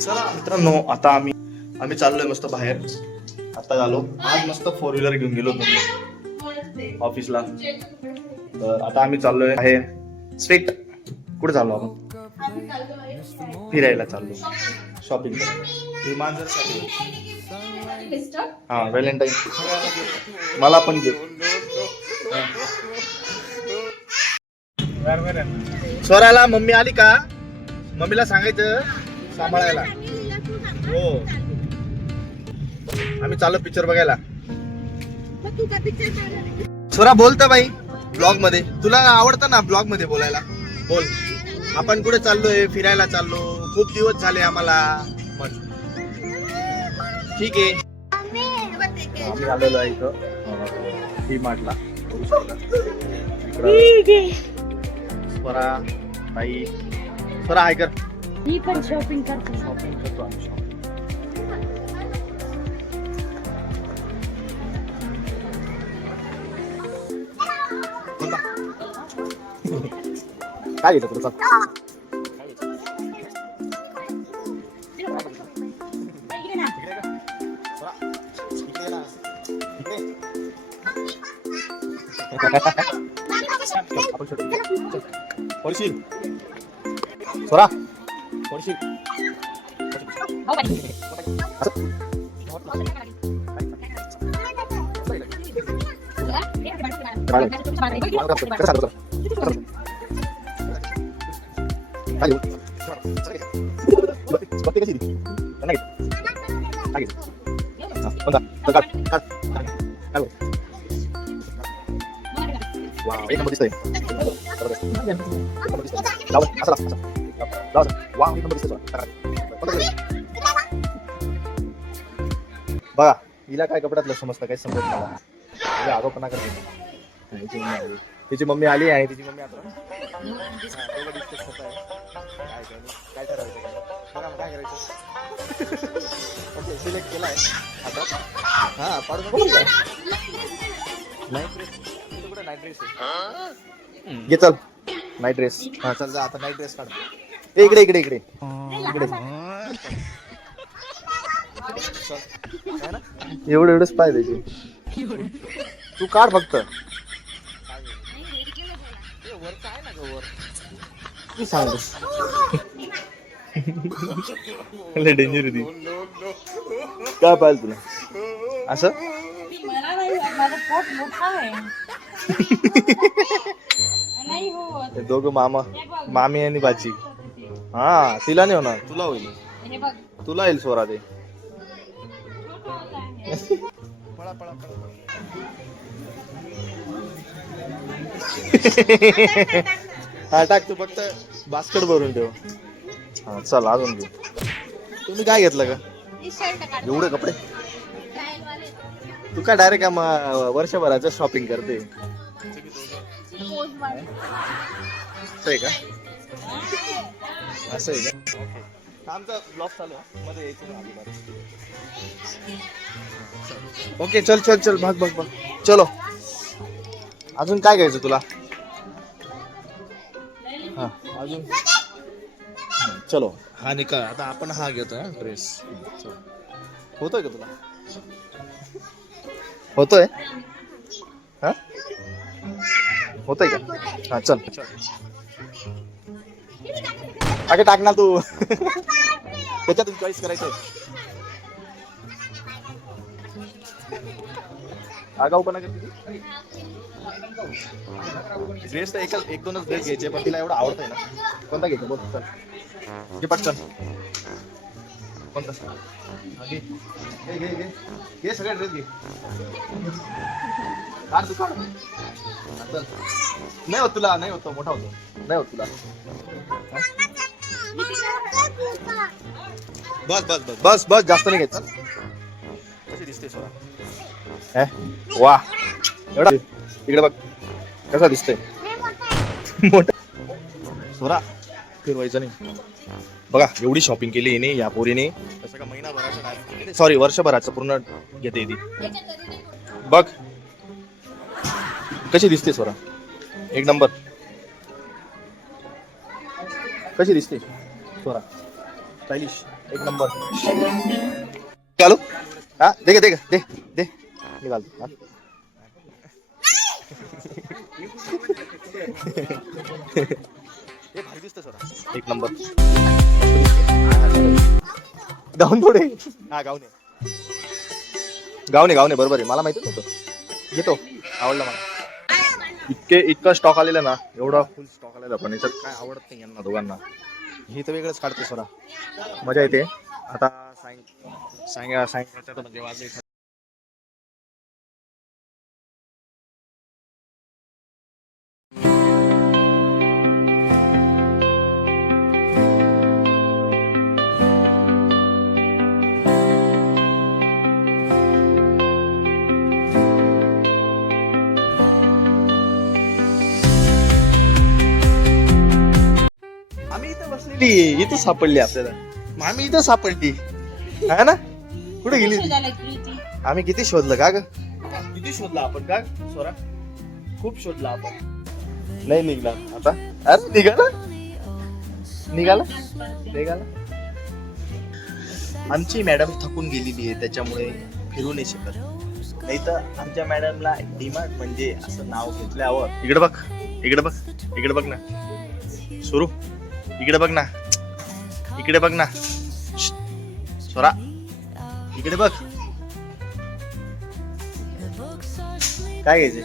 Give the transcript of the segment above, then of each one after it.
चला मित्रांनो, आता आम्ही चाललोय मस्त बाहेर. आता आलो. आज मस्त 4 व्हीलर घेऊन गेलो तुम्ही ऑफिसला. तर आता आम्ही चाललोय आहे स्ट्रेट. कुठे चाललो आपण? फिरायला चाललो, शॉपिंग करायला. मांजरसाठी हा व्हॅलेंटाईन मला पण घे. स्वराला मम्मी आली का? मम्मीला सांगायचं सांभाळायला. हो, आम्ही चाललो पिक्चर बघायला. स्वरा बोलतं बाई ब्लॉग मध्ये. तुला आवडतं ना ब्लॉग मध्ये बोलायला? बोल. आपण कुठे चाललोय? फिरायला चाललो. खूप दिवस झाले आम्हाला. ठीक आहे. आम्ही आलेलो आहे इथं डी मार्टला. स्वरा ताई, स्वरा हाय कर. मी पण शॉपिंग करतो. शॉपिंग करतो आम्ही. काय घेतो तुला? पडशील स्वरा, पडशील. एक नंबर दिसतोय. बघा हिला काय कपड्यातलं समजतं, काय समजत मला. आरोपणा करते. तिची मम्मी आली आहे. तिची मम्मी आता काय ठरवायचं, बघा मग काय करायचं. ओके, सिलेक्ट केलाय आता. हा पाडू नको. नाईट ड्रेस घे. चल नाईट ड्रेस. हा चल जा आता. नाईट ड्रेस काढ. इकडे इकडे इकडे इकडे. एवढेच पाहिजे त्याचे. तू काढ फक्त. वर काय ना ग वर. तू सांग. डेंजर होती. काय पाहिजे तुला असं? मला नाही, माझा पोट मोठा आहे. नाही हो. दोघं मामी आणि बाची. हा तिला नाही होणार, तुला होईल. हे बघ, तुला येईल स्वरा ते. पळा पळा पळा. हा टाक. तू फक्त बास्केट भरून ठेव. हा चल अजून घेऊ. तुम्ही काय घेतलं का एवढे कपडे? तू काय डायरेक्ट वर्षभराचं शॉपिंग करते? असं आहे का? असं आहे का? आमचा ब्लॉग चालू आहे, मध्ये यायचं. ओके चल चल चल. भाग भाग भाग. चलो. अजून काय घ्यायचं तुला? हा अजून चलो. हा निका आता आपण हा घेतोय ड्रेस. होतोय का तुला? होतोय? हा होतोय का? हा चल. अगे टाक ना तू. त्याच्यातून चॉईस करायचंय. आगाऊपणा करते. ड्रेस तर एक दोनच ड्रेस घ्यायचे, पण तिला एवढं आवडतंय ना. कोणता घ्यायचा बोल. चल घे पटकन. कोणता? घे घे घे घे घे सगळे ड्रेस घे. काढ तू काढ. चल. नाही होत तुला, नाही होतो, मोठा होतो. नाही होत तुला. बस बस बस बस बस. जास्त नाही घ्यायचं. कशी दिसते सोळा? वा एवढा. इकडे बघ कसा दिसतोय. मोठा सोरा फिरवायचं नाही. बघा एवढी शॉपिंग केली हिने या पोरीने. तसं का महिनाभराचं, सॉरी वर्षभराचं पूर्ण घेते ती. बघ कशी दिसते सोरा. एक नंबर. कशी दिसते सोरा? स्टायलिश. एक नंबर. चालू हा दे दे दे दे निघाल. भारी दिसतं सर. एक नंबर. गाऊन थोडे हा गाऊन गावने बरोबर आहे. मला माहितीच नव्हतं. घेतो आवडला मला. इतका स्टॉक आलेला ना. एवढा फुल स्टॉक आलेला पण याच्यात काय आवडत नाही यांना दोघांना. हे तर वेगळंच काढते सोडा. मजा येते. आता सायंकाळच्या म्हणजे वाजले. आम्ही इथं बसलेली इथं सापडली आपल्याला. मग आम्ही इथं सापडली है ना. कुठे गेली शोधायला गेली होती. आम्ही किती शोधलं का ग. किती शोधलं आपण का सोरा. खूप शोधलं आपण. नाही निघला आता. अरे निघाला. आमची मॅडम थकून गेलेली आहे त्याच्यामुळे फिरू नाही शकत. नाही तर आमच्या मॅडमला डिमांड म्हणजे असं नाव घेतल्यावर. इकडे बघ ना सुरू. इकडे बघ ना सोरा. इकडे बघ. काय घ्यायचंय.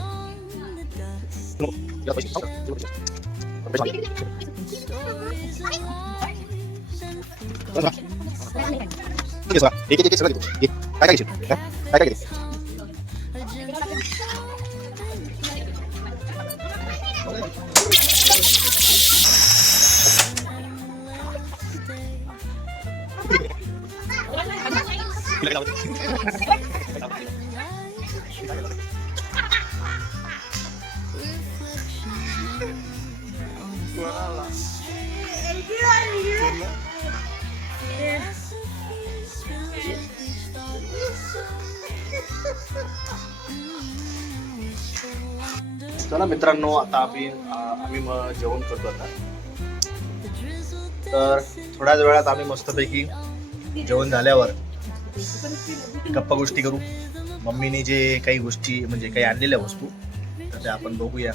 काय चला मित्रांनो आता आम्ही मग जेवण करतो आता. तर थोड्याच वेळात आम्ही मस्तपैकी जेवण झाल्यावर गप्पा गोष्टी करू. मम्मीने जे काही गोष्टी म्हणजे काही आणलेल्या वस्तू तर त्या आपण बघूया.